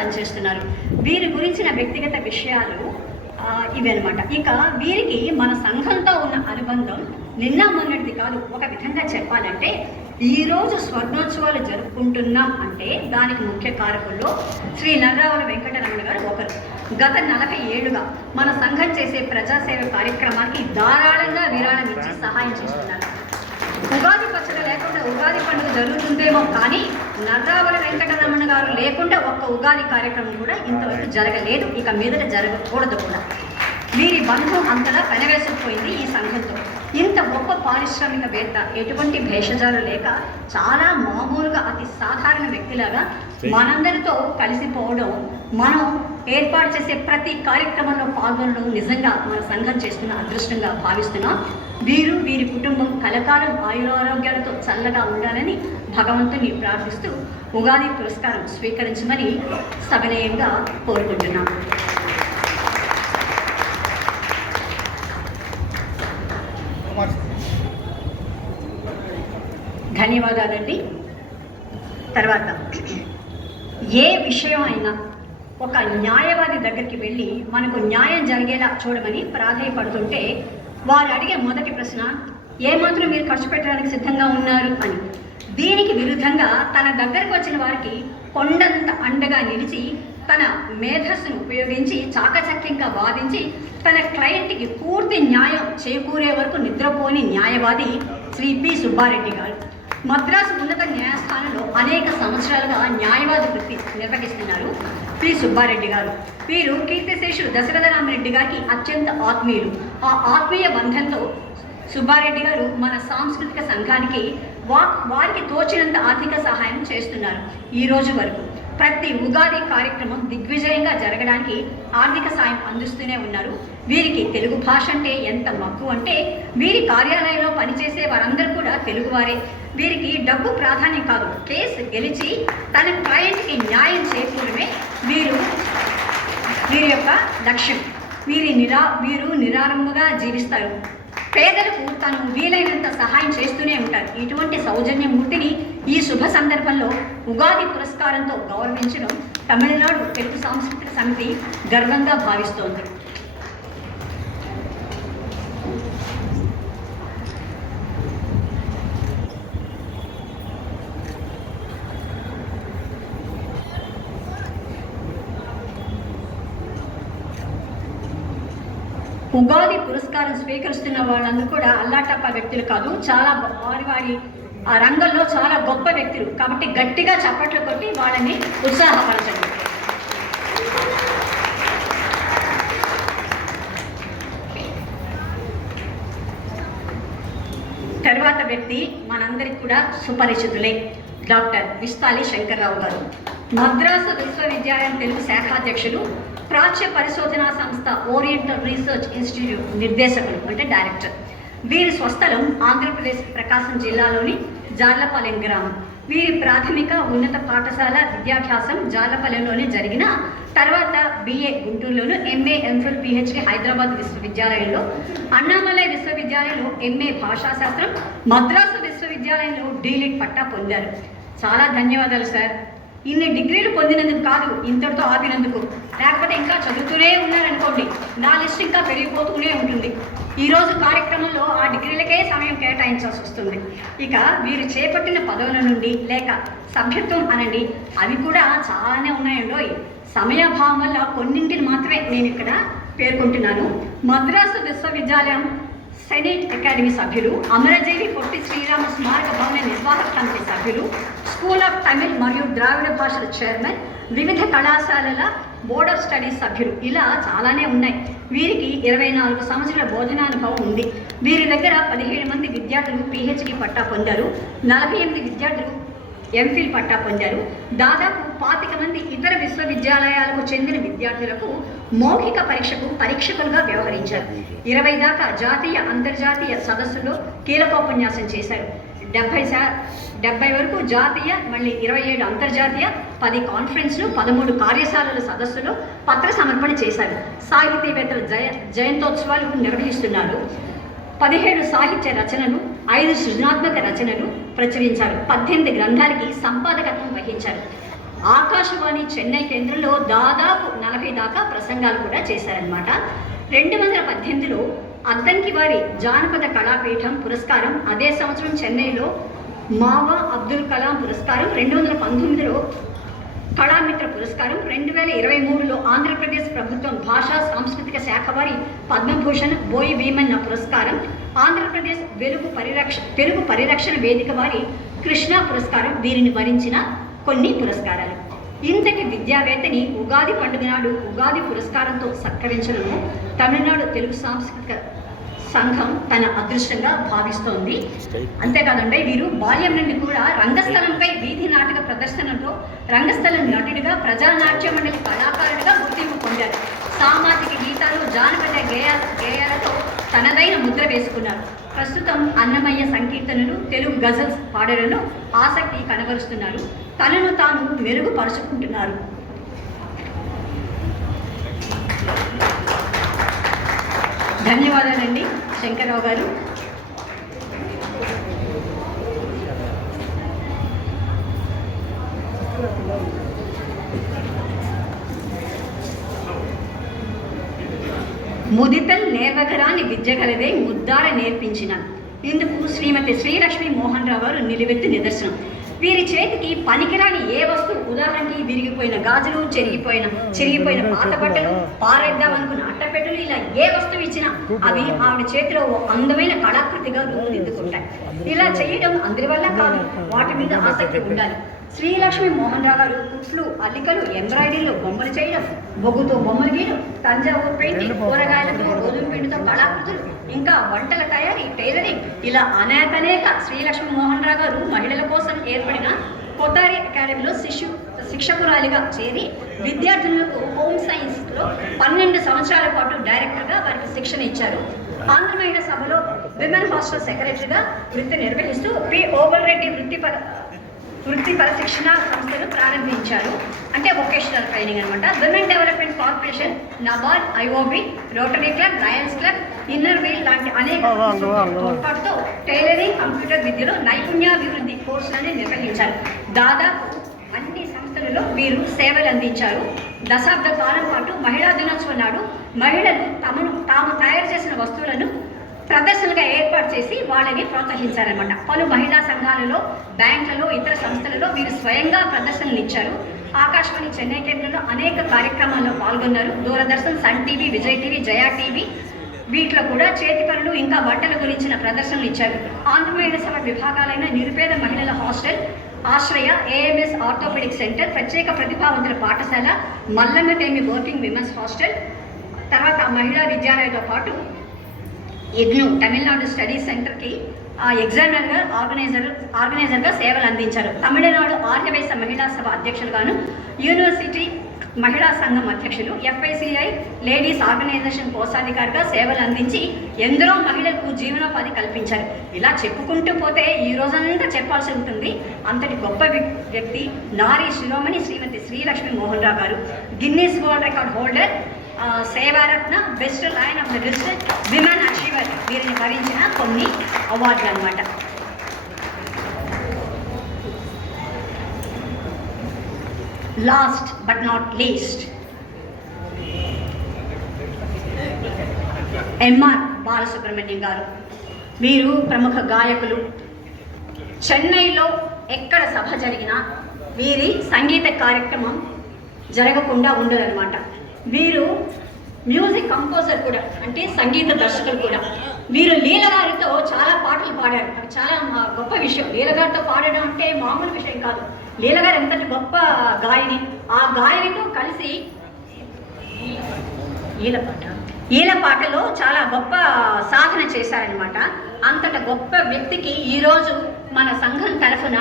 పనిచేస్తున్నారు. వీరి గురించిన వ్యక్తిగత విషయాలు ఇవి అనమాట. ఇక వీరికి మన సంఘంతో ఉన్న అనుబంధం నిన్న మొన్నటిది కాదు. ఒక విధంగా చెప్పాలంటే ఈరోజు స్వర్ణోత్సవాలు జరుపుకుంటున్నాం అంటే దానికి ముఖ్య కారకుల్లో శ్రీ నర్రావుల వెంకటరమణ గారు ఒకరు. గత 40 ఏళ్లుగా మన సంఘం చేసే ప్రజాసేవ కార్యక్రమానికి ధారాళంగా విరాళం ఇచ్చి సహాయం చేస్తున్నారు. ఉగాది పచ్చడి లేకుండా ఉగాది పండుగ జరుగుతుందేమో కానీ నర్రావుల వెంకటరమణ గారు లేకుండా ఒక్క ఉగాది కార్యక్రమం కూడా ఇంతవరకు జరగలేదు, ఇక మీదట జరగకూడదు కూడా. వీరి బంధం అంతలా పెనవేసుకుపోయింది ఈ సంఘంతో. ఇంత గొప్ప పారిశ్రామికవేత్త, ఎటువంటి భేషజాలు లేక చాలా మామూలుగా అతి సాధారణ వ్యక్తిలాగా మనందరితో కలిసిపోవడం, మనం ఏర్పాటు చేసే ప్రతి కార్యక్రమంలో పాల్గొనడం నిజంగా మన సంఘం చేస్తున్న అదృష్టంగా భావిస్తున్నాం. వీరి కుటుంబం కలకాలం ఆయురారోగ్యాలతో చల్లగా ఉండాలని భగవంతుని ప్రార్థిస్తూ ఉగాది పురస్కారం స్వీకరించమని సవినయంగా కోరుకుంటున్నాం. ధన్యవాదాలండి. తర్వాత ఏ విషయం అయినా ఒక న్యాయవాది దగ్గరికి వెళ్ళి మనకు న్యాయం జరిగేలా చూడమని ప్రాధాయపడుతుంటే వారు అడిగే మొదటి ప్రశ్న, ఏమాత్రం మీరు ఖర్చు పెట్టడానికి సిద్ధంగా ఉన్నారు అని. దీనికి విరుద్ధంగా తన దగ్గరకు వచ్చిన వారికి కొండంత అండగా నిలిచి తన మేధస్సును ఉపయోగించి చాకచక్యంగా వాదించి తన క్లయింట్కి పూర్తి న్యాయం చేకూరే వరకు నిద్రపోని న్యాయవాది శ్రీ పి సుబ్బారెడ్డి గారు. మద్రాసు ఉన్నత న్యాయస్థానంలో అనేక సంవత్సరాలుగా న్యాయవాది వృత్తి నిర్వహిస్తున్నారు పి సుబ్బారెడ్డి గారు. వీరు కీర్తిశేషుడు దశరథరామరెడ్డి గారికి అత్యంత ఆత్మీయులు. ఆ ఆత్మీయ బంధంతో సుబ్బారెడ్డి గారు మన సాంస్కృతిక సంఘానికి వారికి తోచినంత ఆర్థిక సహాయం చేస్తున్నారు. ఈ రోజు వరకు ప్రతి ఉగాది కార్యక్రమం దిగ్విజయంగా జరగడానికి ఆర్థిక సాయం అందిస్తూనే ఉన్నారు. వీరికి తెలుగు భాష అంటే ఎంత మక్కువ అంటే వీరి కార్యాలయంలో పనిచేసే వారందరూ కూడా తెలుగువారే. వీరికి డబ్బు ప్రాధాన్యం కాదు, కేసు గెలిచి తన క్లయింట్కి న్యాయం చేకూరమే వీరి యొక్క లక్ష్యం. వీరు నిరారంభంగా జీవిస్తారు. పేదలకు తను వీలైనంత సహాయం చేస్తూనే ఉంటారు. ఇటువంటి సౌజన్యమూర్తిని ఈ శుభ సందర్భంలో ఉగాది పురస్కారంతో గౌరవించడం తమిళనాడు తెలుగు సాంస్కృతిక సమితి గర్వంగా భావిస్తోంది. ఉగాది పురస్కారం స్వీకరిస్తున్న వాళ్ళందరూ కూడా అల్లాటప్ప వ్యక్తులు కాదు, చాలా వారి ఆ రంగంలో చాలా గొప్ప వ్యక్తులు. కాబట్టి గట్టిగా చప్పట్లు కొట్టి వాళ్ళని ఉత్సాహపరచండి. తర్వాత వ్యక్తి మనందరికి కూడా సుపరిచితులే, డాక్టర్ విస్తాలి శంకర్రావు గారు. మద్రాసు విశ్వవిద్యాలయం తెలుగు శాఖాధ్యక్షులు, ప్రాచ్య పరిశోధనా సంస్థ ఓరియంటల్ రీసెర్చ్ ఇన్స్టిట్యూట్ నిర్దేశకులు అంటే డైరెక్టర్. వీరి స్వస్థలం ఆంధ్రప్రదేశ్ ప్రకాశం జిల్లాలోని జార్లపాలెం గ్రామం. వీరి ప్రాథమిక ఉన్నత పాఠశాల విద్యాభ్యాసం జార్లపాలెంలోనే జరిగిన తర్వాత BA గుంటూరులోను, MA MPhil PhD Hyderabad విశ్వవిద్యాలయంలో, అన్నామలై విశ్వవిద్యాలయంలో MA భాషాశాస్త్రం, మద్రాసు విశ్వవిద్యాలయంలో D.Litt పట్టా పొందారు. చాలా ధన్యవాదాలు సార్. ఇన్ని డిగ్రీలు పొందినందుకు కాదు, ఇంతటితో ఆపినందుకు. లేకపోతే ఇంకా చదువుతూనే ఉన్నారనుకోండి, నా లిస్ట్ ఇంకా పెరిగిపోతూనే ఉంటుంది. ఈరోజు కార్యక్రమంలో ఆ డిగ్రీలకే సమయం కేటాయించాల్సి వస్తుంది. ఇక వీరు చేపట్టిన పదవుల నుండి లేక సభ్యత్వం అనండి, అవి కూడా చాలానే ఉన్నాయండో. సమయాభావం వల్ల కొన్నింటిని మాత్రమే నేను ఇక్కడ పేర్కొంటున్నాను. మద్రాసు విశ్వవిద్యాలయం సెనేట్ అకాడమీ సభ్యులు, అమరజీవి పొట్టి శ్రీరామ స్మారక భవన నిర్వాహక కమిటీ సభ్యులు, స్కూల్ ఆఫ్ తమిళ్ మరియు ద్రావిడ భాషల చైర్మన్, వివిధ కళాశాలల బోర్డ్ ఆఫ్ స్టడీస్ సభ్యులు, ఇలా చాలానే ఉన్నాయి. వీరికి 24 సంవత్సరాల బోధనానుభవం ఉంది. వీరి దగ్గర 17 మంది విద్యార్థులు PhD పట్టా పొందారు, 48 విద్యార్థులు MPhil పట్టా పొందారు. దాదాపు 25 మంది ఇతర విశ్వవిద్యాలయాలకు చెందిన విద్యార్థులకు మౌఖిక పరీక్షకు పరీక్షకులుగా వ్యవహరించారు. 20 దాకా జాతీయ అంతర్జాతీయ సదస్సుల్లో కీలకోపన్యాసం చేశారు. 70 వరకు జాతీయ, మళ్ళీ 27 అంతర్జాతీయ, 10 కాన్ఫరెన్స్లు, 13 కార్యశాలల సదస్సులో పత్ర సమర్పణ చేశారు. సాహితీవేత్తల జయంతోత్సవాలు నిర్వహిస్తున్నారు. 17 సాహిత్య రచనలు, 5 సృజనాత్మక రచనలు ప్రచురించారు. 18 గ్రంథాలకి సంపాదకత్వం వహించారు. ఆకాశవాణి చెన్నై కేంద్రంలో దాదాపు 40 దాకా ప్రసంగాలు కూడా చేశారనమాట. 2018లో అద్దంకి వారి జానపద కళాపీఠం పురస్కారం, అదే సంవత్సరం చెన్నైలో మావా అబ్దుల్ కలాం పురస్కారం, 2019లో కళామిత్ర పురస్కారం, 2023లో ఆంధ్రప్రదేశ్ ప్రభుత్వం భాషా సాంస్కృతిక శాఖ వారి పద్మభూషణ్ బోయి భీమన్న పురస్కారం, ఆంధ్రప్రదేశ్ తెలుగు పరిరక్షణ వేదిక వారి కృష్ణా పురస్కారం వీరిని వరించిన కొన్ని పురస్కారాలు. ఇంతటి విద్యావేత్తని ఉగాది పండుగ నాడు ఉగాది పురస్కారంతో సత్కరించడము తమిళనాడు తెలుగు సాంస్కృతిక సంఘం తన అదృష్టంగా భావిస్తోంది. అంతేకాదండి, వీరు బాల్యం నుండి కూడా రంగస్థలంపై వీధి నాటక ప్రదర్శనలో రంగస్థలం నటుడిగా, ప్రజానాట్య మండలి కళాకారుడిగా గుర్తింపు పొందారు. సామాజిక గీతాలు, జానపద గేయాలతో తనదైన ముద్ర వేసుకున్నారు. ప్రస్తుతం అన్నమయ్య సంకీర్తనలు, తెలుగు గజల్స్ పాడడంలో ఆసక్తి కనబరుస్తున్నారు. తనను తాను మెరుగుపరుచుకుంటున్నారు. ధన్యవాదాలండి శంకర్రావు గారు. ముదితల్ నేర్వగరాని విద్య కలదే ముద్దార నేర్పించిన. ఇందుకు శ్రీమతి శ్రీలక్ష్మి మోహన్ రావు గారు నిలువెత్తు నిదర్శనం. వీరి చేతికి పనికిరాని ఏ వస్తువు, ఉదాహరణకి విరిగిపోయిన గాజులు, చెరిగిపోయిన పాత బట్టలు, పారేద్దామనుకున్న అట్టపెట్టెలు, ఇలా ఏ వస్తువు ఇచ్చినా అవి ఆవిడ చేతిలో అందమైన కళాకృతిగా రూపుదిద్దుకుంటాయి. ఇలా చేయడం అందరి వల్ల కాదు, వాటి మీద ఆసక్తి ఉండాలి. శ్రీలక్ష్మి మోహన్ రావు గారు కుట్లు, అల్లికలు, ఎంబ్రాయిడరీలు, బొమ్మలు చేయడం, బొగ్గుతో బొమ్మలు గీయడం, తంజావూరు పెయింటింగ్, కూరగాయలతో, గోధుమ పిండితో కళాకృతులు, ఇంకా వంటల తయారీ, టైలరింగ్, ఇలా అనేక శ్రీలక్ష్మి మోహన్ రావు గారు మహిళల కోసం ఏర్పడిన కొతారి అకాడమీలో శిక్షకురాలిగా చేరి విద్యార్థులకు హోమ్ సైన్స్లో 12 సంవత్సరాల పాటు డైరెక్టర్గా వారికి శిక్షణ ఇచ్చారు. ఆంధ్ర మహిళా సభలో విమెన్ హాస్టల్ సెక్రటరీగా వృత్తి నిర్వహిస్తూ పి ఓబల్ రెడ్డి వృత్తిపర శిక్షణ సంస్థను ప్రారంభించారు. అంటే వొకేషనల్ ట్రైనింగ్ అనమాట. Women development corporation, NABARD, IOB, Rotary Club, Lions Club, Inner Wheel లాంటి అనేక తోడ్పాటుతో టైలరింగ్, కంప్యూటర్ విద్యలో నైపుణ్యాభివృద్ధి కోర్సులను నిర్వహించారు. దాదాపు అన్ని సంస్థలలో వీరు సేవలు అందించారు. దశాబ్ద కాలం పాటు మహిళా దినోత్సవం నాడు మహిళలు తాము తయారు చేసిన వస్తువులను ప్రదర్శనగా ఏర్పాటు చేసి వాళ్ళని ప్రోత్సహించారనమాట. పలు మహిళా సంఘాలలో, బ్యాంకులలో, ఇతర సంస్థలలో వీరు స్వయంగా ప్రదర్శనలు ఇచ్చారు. ఆకాశవాణి చెన్నై కేంద్రంలో అనేక కార్యక్రమాల్లో పాల్గొన్నారు. Doordarshan, Sun TV, Vijay TV, Jaya TV వీటిలో కూడా చేతి పనులు, ఇంకా బట్టల గురించిన ప్రదర్శనలు ఇచ్చారు. ఆంధ్ర మహిళా సభ విభాగాలైన నిరుపేద మహిళల హాస్టల్, ఆశ్రయ, ఏఎంఎస్ ఆర్థోపెడిక్ సెంటర్, ప్రత్యేక ప్రతిభావంతుల పాఠశాల, మల్లన్నతేమి వర్కింగ్ విమెన్స్ హాస్టల్, తర్వాత మహిళా విద్యాలయంతో పాటు ఇగ్ను తమిళనాడు స్టడీ సెంటర్కి ఆర్గనైజర్గా సేవలు అందించారు. తమిళనాడు ఆర్యవైశ్య మహిళా సభ అధ్యక్షులుగాను, యూనివర్సిటీ మహిళా సంఘం అధ్యక్షులు, ఎఫ్ఐసిఐ లేడీస్ ఆర్గనైజేషన్ కోశాధికారిగా సేవలు అందించి ఎందరో మహిళలకు జీవనోపాధి కల్పించారు. ఇలా చెప్పుకుంటూ పోతే ఈ రోజంతా చెప్పాల్సి ఉంటుంది. అంతటి గొప్ప వ్యక్తి నారీ శిరోమణి శ్రీమతి Srilakshmi Mohan Rao garu. Guinness world record holder, Sevaratna, best line of the district, women achiever వీరిని భరించిన కొన్ని అవార్డులు అన్నమాట. Last but not least, MR Balasubrahmanyam garu. వీరు ప్రముఖ గాయకులు. చెన్నైలో ఎక్కడ సభ జరిగినా వీరి సంగీత కార్యక్రమం జరగకుండా ఉండదన్నమాట. వీరు మ్యూజిక్ కంపోజర్ కూడా, అంటే సంగీత దర్శకులు కూడా. వీరు లీలగారితో చాలా పాటలు పాడారు. అది చాలా గొప్ప విషయం. లీలగారితో పాడడం అంటే మామూలు విషయం కాదు. లీలగారు ఎంతటి గొప్ప గాయని. ఆ గాయనితో కలిసి ఈల పాటలో చాలా గొప్ప సాధన చేశారనమాట. అంతట గొప్ప వ్యక్తికి ఈరోజు మన సంఘం తరఫున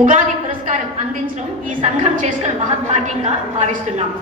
ఉగాది పురస్కారం అందించడం ఈ సంఘం చేసుకున్న మహద్భాగ్యంగా భావిస్తున్నాం.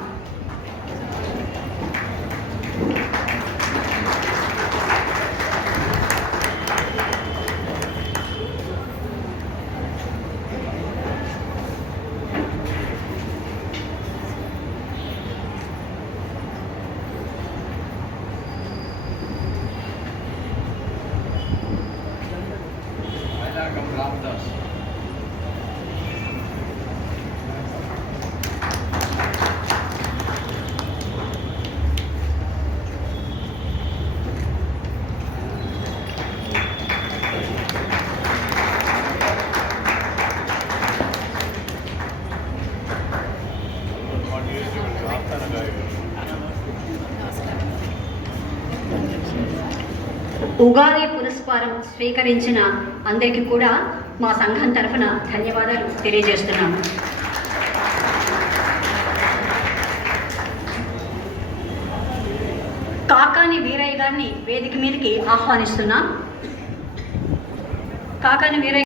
ఉగాది పురస్కారం స్వీకరించిన అందరికీ కూడా మా సంఘం తరఫున ధన్యవాదాలు తెలియజేస్తున్నాము. కాకాని వీరయ్య గారిని వేదిక మీదకి ఆహ్వానిస్తున్నాం. కాకాని వీరయ్య